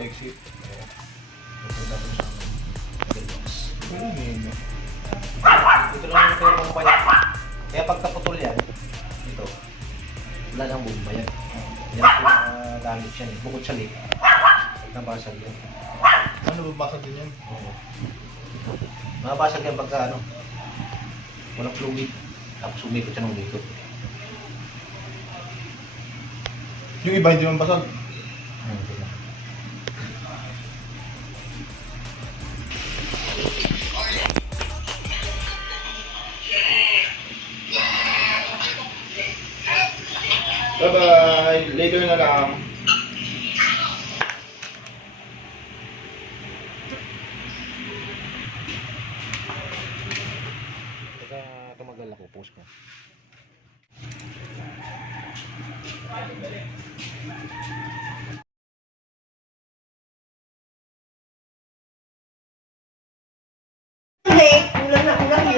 exit. Ito tapos sa wala nino. Ito lang yung pinapapaya. Kaya pagkaputol yan, ito, wala nang bomba yan. Yan ang gamit siya. Bukod sa lip, nabasag yan. Ano babasag din yan? Oo. Mabasag yan pagka ano, walang fluid. Tapos umikot siya ng umikot. Yung iba hindi man basag. Ito na. Bye-bye! Later na lang. Pagka tumagal ako, post ko.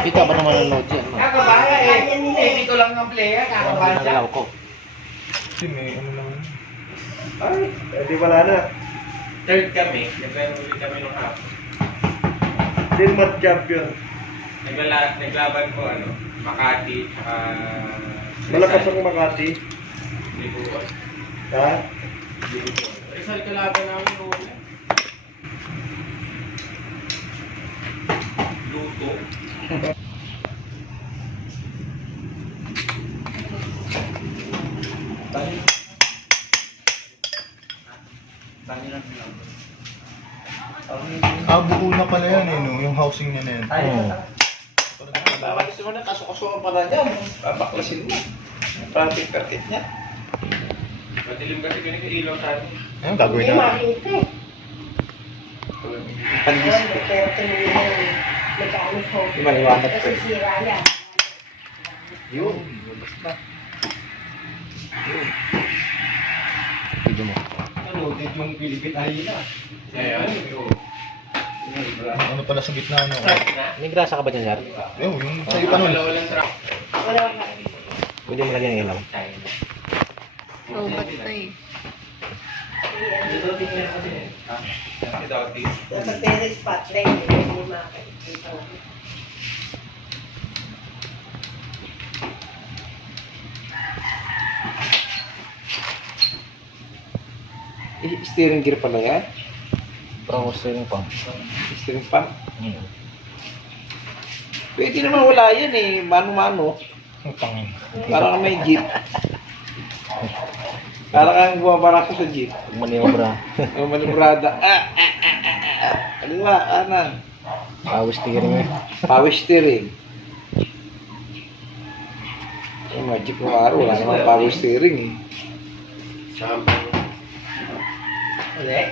Kita ba naman ang load yan? Kakabaya eh. Dito lang ng player, kakabaya. Nagalaw ko. Kasi may ano lang. Ay, Di wala na. third kami. Nag-uwi kami nung hapon. Denmark champion. Naglaban ko ano, Makati, saka... Malakas ang Makati. Libuon. Ha? Libuon. Rizal kalaban namin noon. Luto. Buo na pala yan eh, no? Yung housing niya na yan. Oo. Babaklasin mo na, kaso-kasuan pa na dyan. Babaklasin mo. Traffic carpet niya. Madilim kasi ganito ilaw sa atin. Ano gagawin na? Pandis. Di maliwanag ko. Yun. Basta. Yun. Video mo. Ano, dito yung Pilipit Arena. Ayan, yun. Ano pala sa gitna, no? May grasa ka ba dyan, sir? Yung sa'yo pa nun. Walang truck. Pwede mo lagyan ng ilaw. Oh, ba't ito eh? Ito din yan kasi. Ito din. Nasa Perez Spotlight, hindi makakita. Steering gear pala yan? Pro steering pump. Steering pump? Hmm. Pwede naman wala yan eh. Mano-mano. Utangin. Parang may jeep. Parang kang bumabarako sa jeep. Pag maniobra. O malibrada. Aliwa, anan. Power steering eh. Power steering. Yung mga jeep ng araw, wala naman power steering eh. Ulit?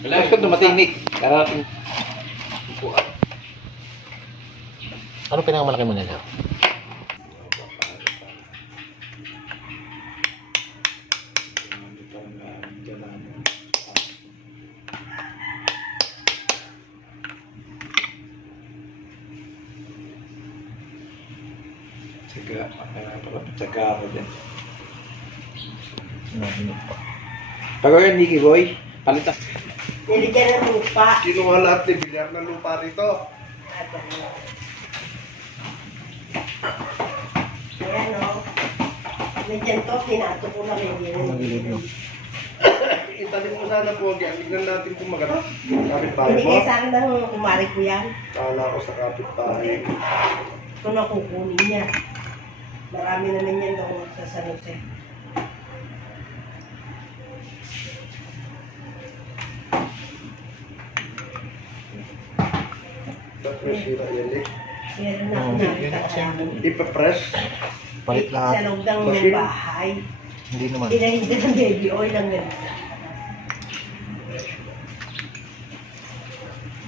Wala ka dumating Nick. Karating. Ano pinakamalaki mo nila? Tsaga ako dyan. Pagawin Nicky Boy, palitan. Niligyan ng lupa. Kinuha lahat ni Bilyar ng lupa rito. Ayan o. Nandiyan to, pinato ko lang yun. Italim mo sana po, yan. Tignan natin kung maganda. Kapit-bahay Hindi mo. kaya sa akin ng kumari ko yan. Kala ko sa kapit-bahay. Ito na kukunin niya. Marami naman yan doon sa San Jose. Ba't may sira yan eh? Meron na ako Oh, Yun nakita kasi na. yung ipapress. Palit Sa lahat. loob ng Machine. bahay. Hindi naman. Pinahinda ng baby oil ng ganito.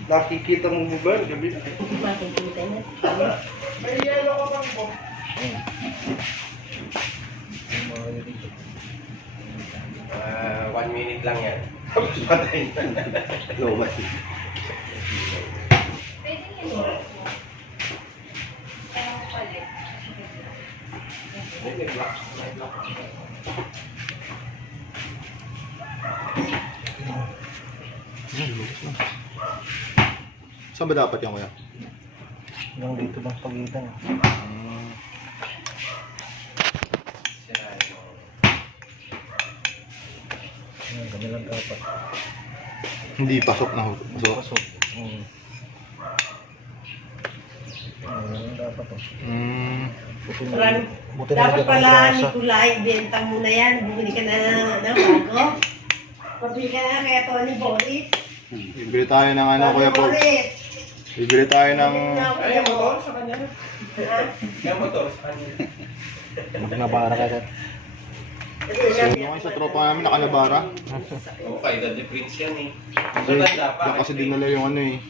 Nakikita mo mo ba? Gabi na. Hindi makikita niya. May yellow ka bang po? Yung mga yun dito. 1 minute lang yan. Patay na. Lobat. Saan ba dapat yan kuya? Yung dito lang pagitan. Yan, ganun lang dapat. Hindi, pasok na ho. Pasok. Pasok. Ganun lang dapat. Buti na, Marami. buti na Dapat lagyan ko ng pala, grasa. Nicolay, benta mo na yan. Bumili ka na ng bago. Pabili ka na kaya Tony Boris. Bibili tayo ng ano Tony kuya Paul. Boris. Bibili tayo ng... Ay, yung motor sa kanya. Ha? Yung motor sa kanya. Magnabara ka dyan. So, yung sa tropa namin nakalabara. Oo, kay Daddy Prince yan eh. Kasi, yan kasi dinala yung ano eh.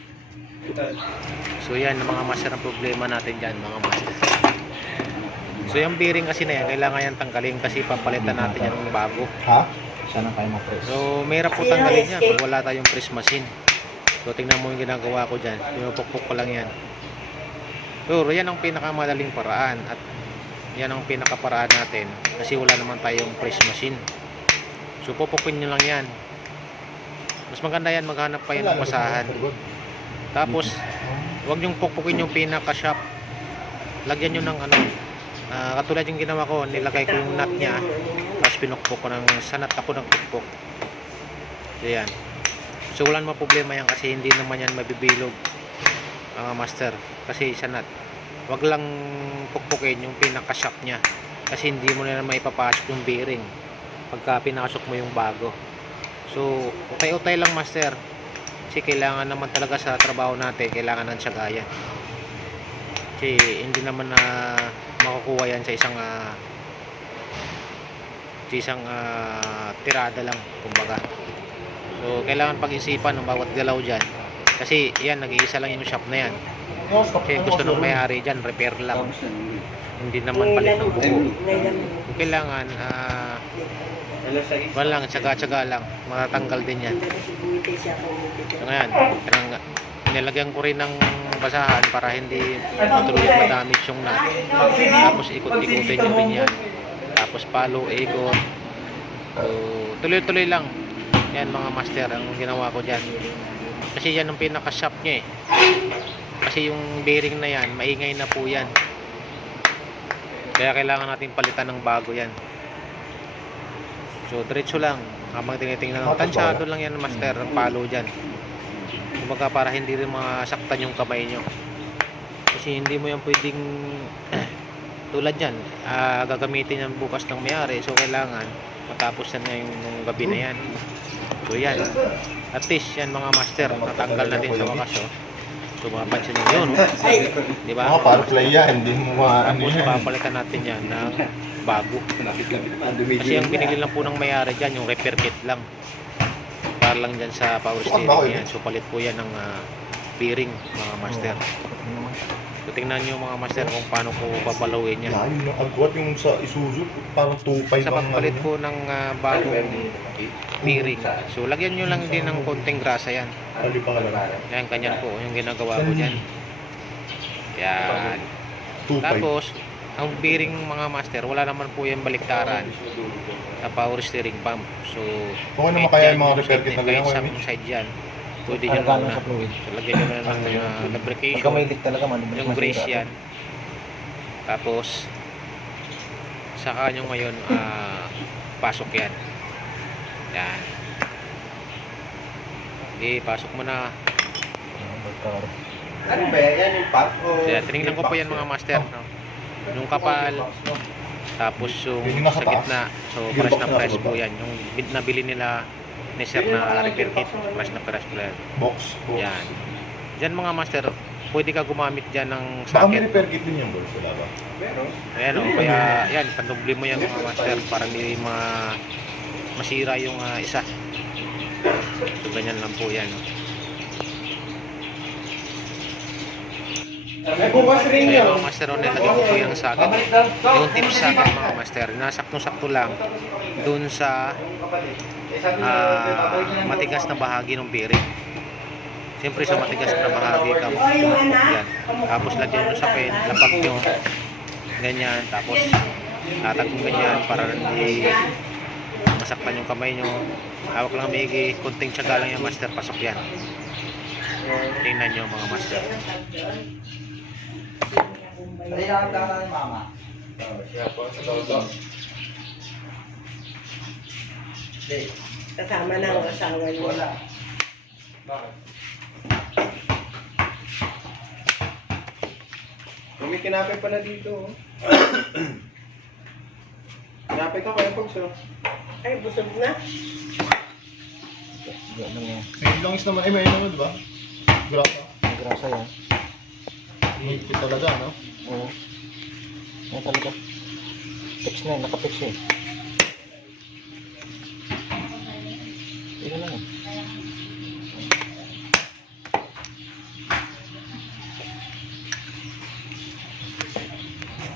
So yan, ang mga master ang problema natin dyan, mga master. So yung bearing kasi na yan, kailangan yan tanggalin kasi papalitan natin yan ng bago. Ha? Sana kayo ma-press. So mahirap po tanggalin yan pag wala tayong press machine. So tingnan mo yung ginagawa ko dyan, pinupukpuk ko lang yan. So yan ang pinakamadaling paraan at yan ang pinakaparaan natin kasi wala naman tayong press machine. So pupukin nyo lang yan. Mas maganda yan, maghanap pa yan ng basahan. Tapos, huwag nyong pukpukin yung pinaka-shop. Lagyan nyo ng ano, katulad yung ginawa ko, nilagay ko yung nut niya, tapos pinukpok ko ng sanat ako ng pukpok. So yan. So wala naman problema yan kasi hindi naman yan mabibilog, mga master. Kasi sanat. Huwag lang pukpukin yung pinaka-shop niya. Kasi hindi mo na naman ipapasok yung bearing pagka pinakasok mo yung bago. So, utay-utay lang master. Kasi kailangan naman talaga sa trabaho natin, kailangan ng tiyagayan. Kasi hindi naman na makukuha yan sa isang tirada lang, kumbaga. So, kailangan pag-isipan ng bawat galaw dyan. Kasi yan, nag-iisa lang yung shop na yan. Kasi gusto nung may-ari dyan, repair lang. Hindi naman palit ng buo. So, kailangan, walang tsaga-tsaga lang, matatanggal din yan. So ngayon, nilagyan ko rin ng basahan para hindi matulog madamage yung nut. Tapos ikot-ikutin nyo rin yan. Tapos palo, ikot. So, tuloy-tuloy lang. Yan mga master, ang ginawa ko dyan. Kasi yan ang pinaka-shop nya eh. Kasi yung bearing na yan, maingay na po yan. Kaya kailangan natin palitan ng bago yan. So, diretso lang. Habang tinitingnan lang. Tansyado lang yan, master, ang palo dyan. Kumbaga para hindi rin masaktan yung kamay nyo. Kasi hindi mo yan pwedeng tulad yan. Gagamitin yan bukas ng mayari. So, kailangan matapos na yung gabi na yan. So, yan. At least, yan mga master. Natanggal natin sa wakas. Oh. So, mapapansin nyo yun. Oh. Diba? Para play yan, hindi mo ano Tapos, yan. papalitan natin yan ng bago. Kasi ang binili lang po ng mayari dyan, yung repair kit lang. Para lang dyan sa power steering yan. So palit po yan ng bearing, mga master. So tingnan nyo mga master kung paano ko papalawin yan. Layo ng agwat yung sa Isuzu, parang 2.5 Sa pagpalit po ng bagong bearing. So lagyan nyo lang din ng konting grasa yan. Yan, kanyan po yung ginagawa ko dyan. Yan. 2.5. Tapos, ang bearing mga master, wala naman po yung baliktaran sa power steering pump. So, Kung ano kaya yung mga repair kit na kahit ganyan, sa side dyan, pwede nyo muna. So, lagyan nyo na lang ng lubrication. talaga man. Yung grease yan. Tapos, saka nyo ngayon, pasok yan. Yan. Okay, pasok mo na. Ano ba yan? Yung pump? So, yan, tinignan ko po yan mga master. No? Yung kapal, tapos yung Yung nasa sa gitna. So, press na press po yan. Yung nabili nila ni sir na repair kit, press na press po yan. Box. Yan. Diyan mga master, pwede ka gumamit dyan ng Baka may socket. repair kit din yung box, wala ba? Meron. Ayan o, kaya yan, pandubli mo yan mga master para hindi masira yung isa. So, ganyan lang po yan. May bukas rin Kaya yun. mga master, nilagay ko po yung socket. Yung tip socket mga master, nasaktong-sakto lang dun sa matigas na bahagi ng bearing. Siyempre sa matigas na bahagi ka yan. Tapos lagyan nyo sa pen, lapag nyo ganyan, tapos Tatag mo ganyan para hindi masaktan yung kamay nyo. Hawak lang maigi, kunting tiyaga lang yung master, pasok yan. Tingnan nyo mga master. Siya po sa lolo. Kasama ng asawa niya. Wala. Bakit? May kinapay pala dito. Oh. Kinapay ka kaya Pogs, oh. Ay, busog na. May langis naman. May ano, di ba? Grasa. May grasa yan. Higpit talaga, no? Oo. Ano talaga? Fix na, nakapix eh. Ito lang.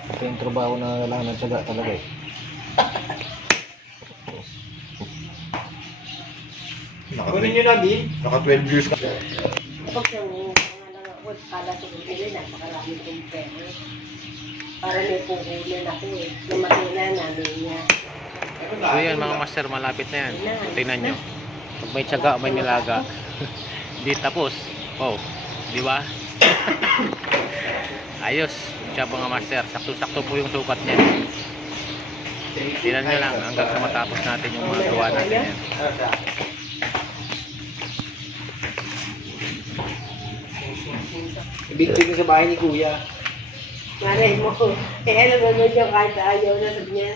Ito yung trabaho na kailangan ng tiyaga talaga eh. Kunin nyo na, Bin. Naka 12 years ka. Kapag yung pangalan ako, kala siguro nila, napakarami kong pera. Para may puhulan ako eh. Namatila namin niya. So yan mga master, malapit na yan. Tingnan nyo. Pag may tiyaga, may nilaga. Di tapos. Oh, di ba? Ayos. Siya mga master. Sakto-sakto po yung sukat niya. Tingnan nyo lang hanggang sa matapos natin yung mga gawa natin yan. Ibigay sa bahay ni Kuya. Malay mo. Eh, alam mo niya kahit ayaw na sabi niya.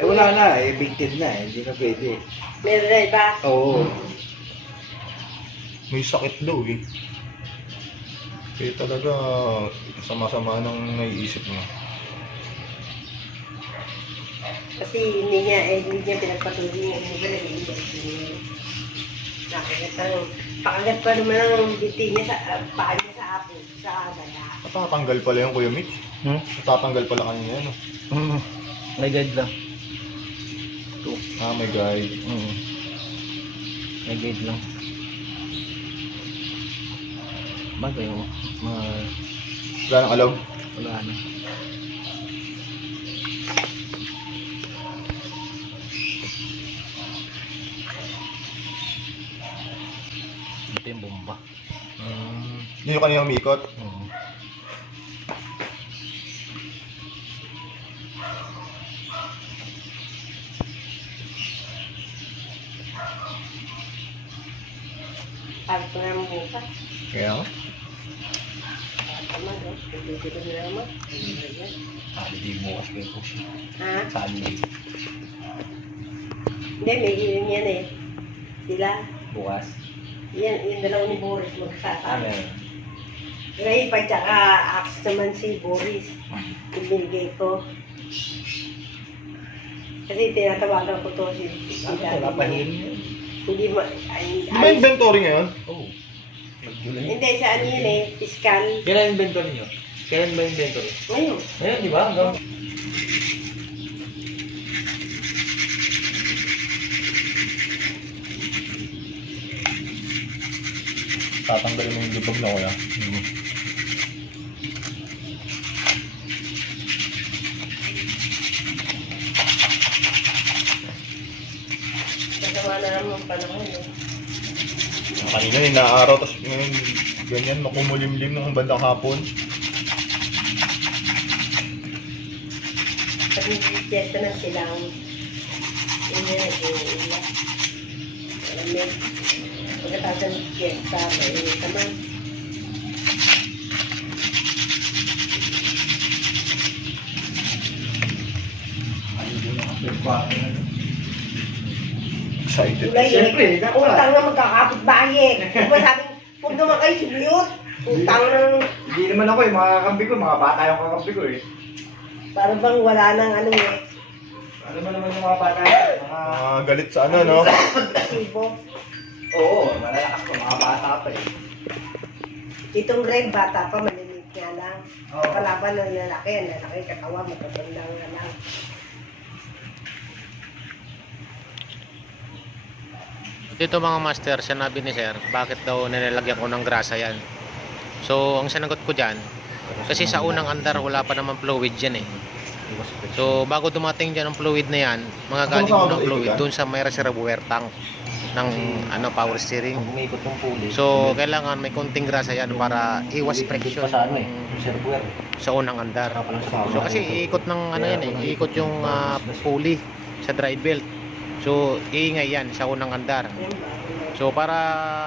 Eh wala na, eh evicted na eh. Hindi na pwede. Meron na iba. Oo. May sakit daw eh. Kaya talaga sama-sama nang naiisip mo. Kasi hindi niya pinagpatuloy yung mga nag-iibig. Pakagat pa naman ang biti niya sa paa niya sa apo, sa gala. Natatanggal pala yung Kuya Mitch. Natatanggal pala kanina, no? May guide lang. Ah, may guide. May guide lang. Bagay mo. Wala nang alaw. Wala na. Ito yung bomba. Yun yung kanina umikot. Pag ko naman bukas. Kaya nga. Tama, no? Dito na naman. Hindi bukas kayo po. Ha? Sunday. Hindi, may hearing yan eh. Sila. Bukas. Yan, yung dalawa ni Boris magkasama. Meron. Ray, pa tsaka ax naman si Boris. Yung binigay ko. Kasi tinatawagan ko to si Wala pa hearing yun. Hindi mo, Di ba inventory ngayon? Oo. hindi, sa ano yun eh, fiscal. Kailan inventory nyo? Kailan ba inventory? Ngayon. Ngayon, di ba? Hanggang... Tatanggalin mo yung lubog na kuya. Nagawa na naman ang panahon eh. Kanina inaaraw, tapos ngayon ganyan, makumulimlim ng bandang hapon. Pag nag-fiesta na silang, yun na nag-iiyak. Alam mo, pagkatapos ng fiesta, mainit naman. Excited. Tulay Siyempre, eh. Utang na magkakapit-baye. Diba sabi, huwag naman kayo sibyot. Utang na, Hindi naman ako eh, mga kakampi ko, mga bata yung kakampi ko eh. parang bang wala nang ano eh. Ano ba naman yung mga bata yun? Mga... Galit sa ano, no? Sibo. Oo, malalakas ko, mga bata pa eh. Itong Greg, bata pa, maliliit nga lang. Oo. Kalaban ng lalaki, ang lalaki katawa, magkaganda nga lang. Dito mga master, sinabi ni sir, bakit daw nilalagyan ko ng grasa yan? So, ang sinagot ko dyan, kasi sa unang andar, wala pa naman fluid yan eh. Iwas friction. So bago dumating dyan ang fluid na yan, mga Saan galing sa mo ako ng fluid iigan? dun sa may reservoir tank ng power steering. Pag umiikot yung pulley, So kailangan may konting grasa yan para iwas friction pa sa ano eh, reservoir. sa unang andar. Saka pala sa So kasi iikot ng ano yan eh, iikot yung pulley sa drive belt. So iingay yan sa unang andar. So para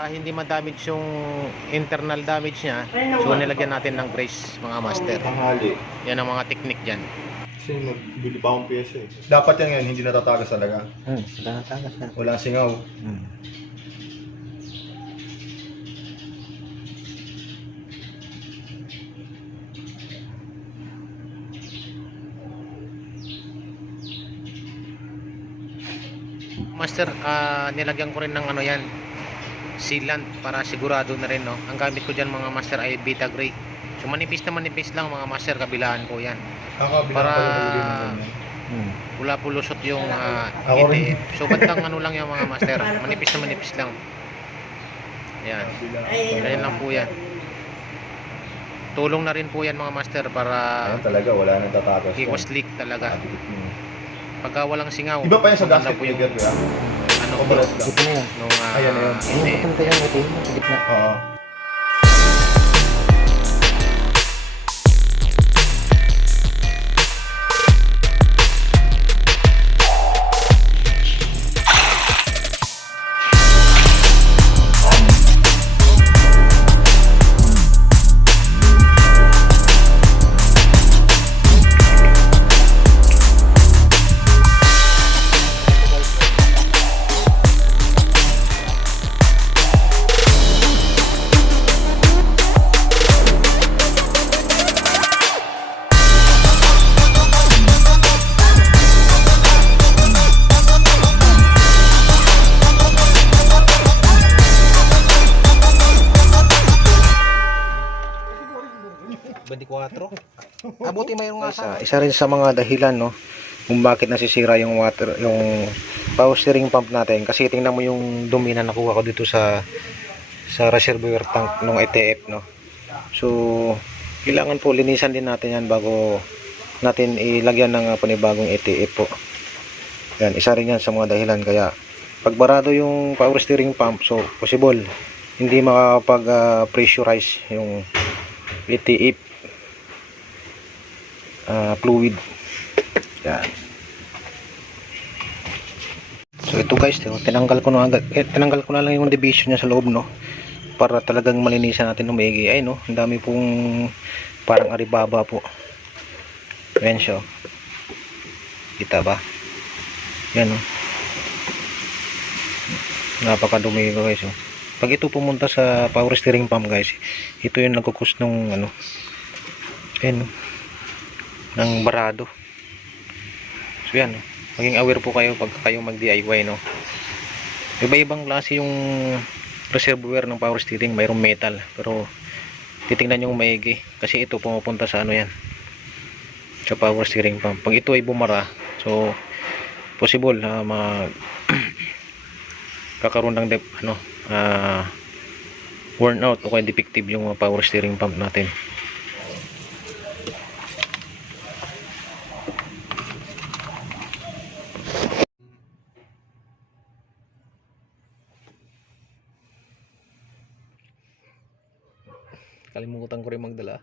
hindi ma-damage yung internal damage niya, so nilagyan natin ng brace mga master. Tanghali. Yan ang mga technique dyan. Kasi nagbili pa akong pyesa eh. Dapat yan ngayon, hindi natatagas talaga. Natagas na. Walang singaw. Master, nilagyan ko rin ng ano yan, sealant para sigurado na rin, no. Ang gamit ko diyan mga master ay Beta Gray. So manipis lang mga master, kabilaan ko yan. Kakabila Para- pa yung huli ng ganyan. Wala pulusot yung Ako rin. ETF. So bandang ano lang yung mga master, manipis lang. Yan. Ganyan lang po yan. Tulong na rin po yan mga master para Ayun talaga, wala nang tatagas. yan. iwas leak talaga. Dikit mo. Pagka walang singaw, Iba pa yan sa maganda gasket po yung trigger kaya. ano po, Overall lang. Ito na yan. nung Ayan na yun. Ayun, ETF. ito yan, ito yun, sa gitna. Oo. Abuti mayroong isa rin sa mga dahilan, no, kung bakit nasisira yung power steering pump natin, kasi tingnan mo yung dumi na nakuha ko dito sa reservoir tank ng ETF, no. So kailangan po linisan din natin yan bago natin ilagyan ng panibagong ETF po. Yan, isa rin yan sa mga dahilan kaya pag barado yung power steering pump, so possible hindi makapag pressurize yung ETF fluid. Yan. So ito guys, tinanggal ko na agad. Tinanggal ko na lang yung division niya sa loob, no, para talagang malinisan natin ng maigi. Ay no, ang dami pong parang aribaba po. Ayan siya. Kita ba? Yan, no. Napakadumi ko guys, oh. Pag ito pumunta sa power steering pump guys, ito yung nagkukus ng ano, ayan, no, ng barado. So yan, no, maging aware po kayo pag kayo mag DIY, no. Iba-ibang klase yung reservoir ng power steering, mayroong metal, pero titingnan nyo maigi kasi ito pumupunta sa ano yan, sa power steering pump. Pag ito ay bumara, so possible na kakaroon ng worn out o kaya defective yung power steering pump natin. Kalimutan ko rin magdala.